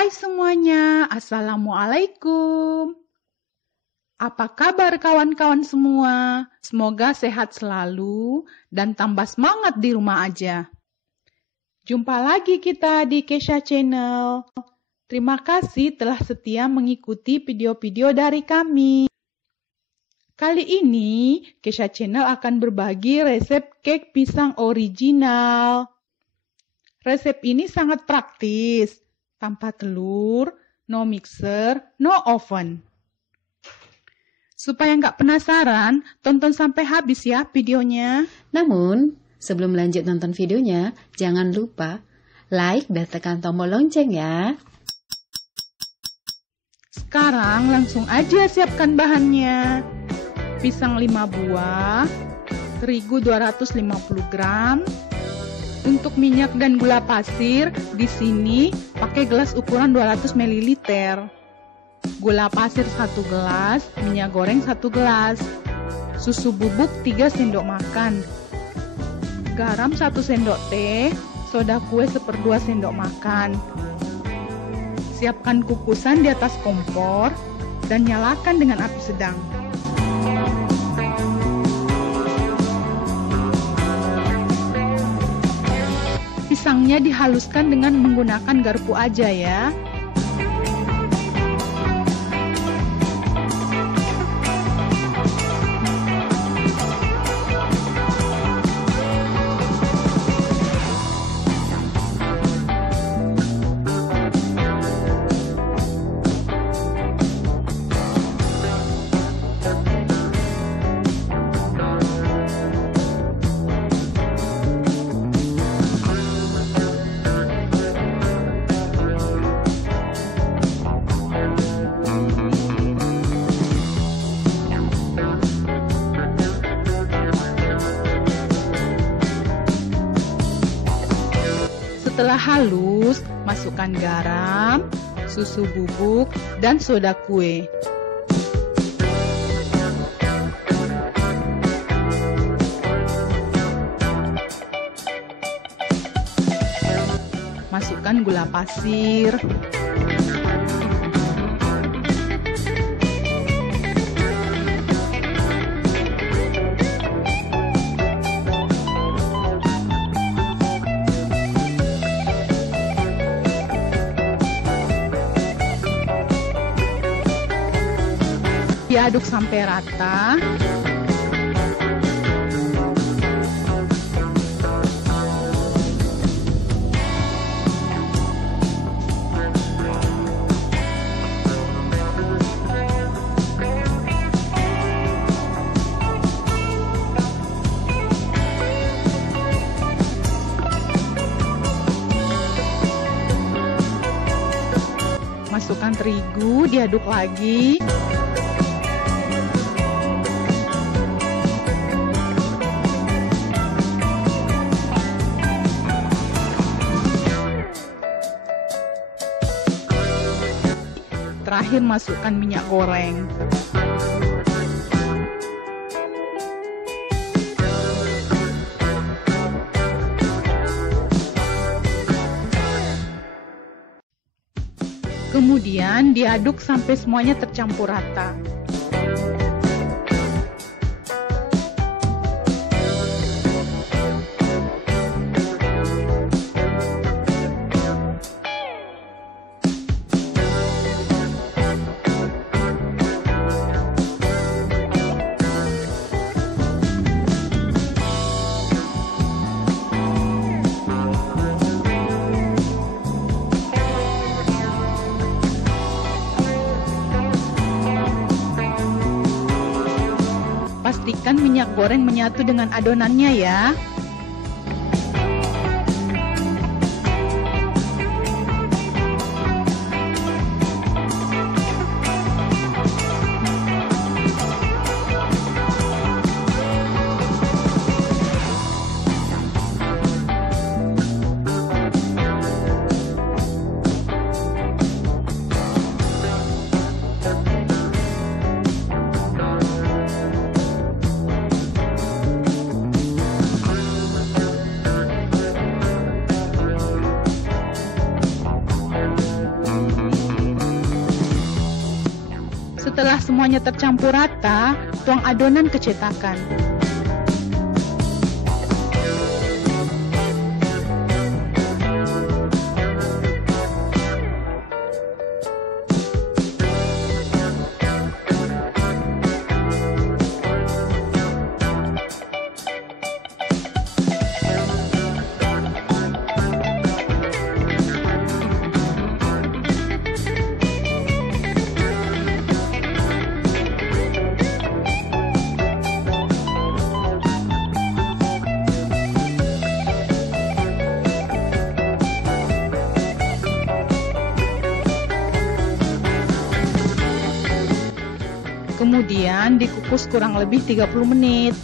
Hai semuanya, Assalamualaikum. Apa kabar kawan-kawan semua? Semoga sehat selalu dan tambah semangat di rumah aja. Jumpa lagi kita di Kesha Channel. Terima kasih telah setia mengikuti video-video dari kami. Kali ini, Kesha Channel akan berbagi resep cake pisang original. Resep ini sangat praktis, tanpa telur, no mixer, no oven. Supaya nggak penasaran, tonton sampai habis ya videonya. Namun, sebelum lanjut nonton videonya, jangan lupa like dan tekan tombol lonceng ya. Sekarang langsung aja siapkan bahannya. Pisang 5 buah, terigu 250 gram. Untuk minyak dan gula pasir, di sini pakai gelas ukuran 200 ml. Gula pasir 1 gelas, minyak goreng 1 gelas. Susu bubuk 3 sendok makan. Garam 1 sendok teh, soda kue 1/2 sendok makan. Siapkan kukusan di atas kompor dan nyalakan dengan api sedang. Pisangnya dihaluskan dengan menggunakan garpu aja ya. Setelah halus, masukkan garam, susu bubuk, dan soda kue. Masukkan gula pasir. Diaduk sampai rata. Masukkan terigu, diaduk lagi. Terakhir masukkan minyak goreng. Kemudian diaduk sampai semuanya tercampur rata. Pastikan minyak goreng menyatu dengan adonannya ya. semuanya tercampur rata, tuang adonan ke cetakan. Kemudian dikukus kurang lebih 30 menit.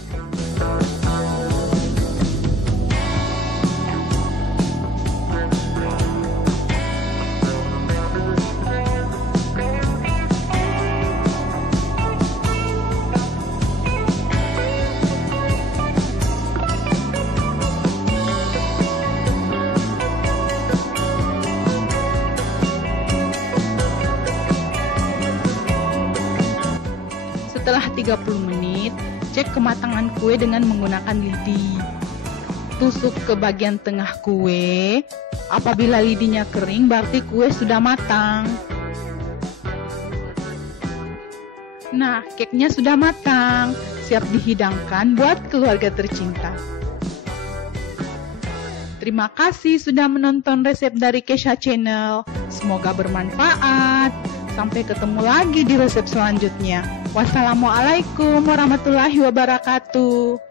Setelah 30 menit, cek kematangan kue dengan menggunakan lidi. Tusuk ke bagian tengah kue. Apabila lidinya kering, berarti kue sudah matang. Nah, cake-nya sudah matang, siap dihidangkan buat keluarga tercinta. Terima kasih sudah menonton resep dari Kesha Channel. Semoga bermanfaat. Sampai ketemu lagi di resep selanjutnya. Wassalamualaikum warahmatullahi wabarakatuh.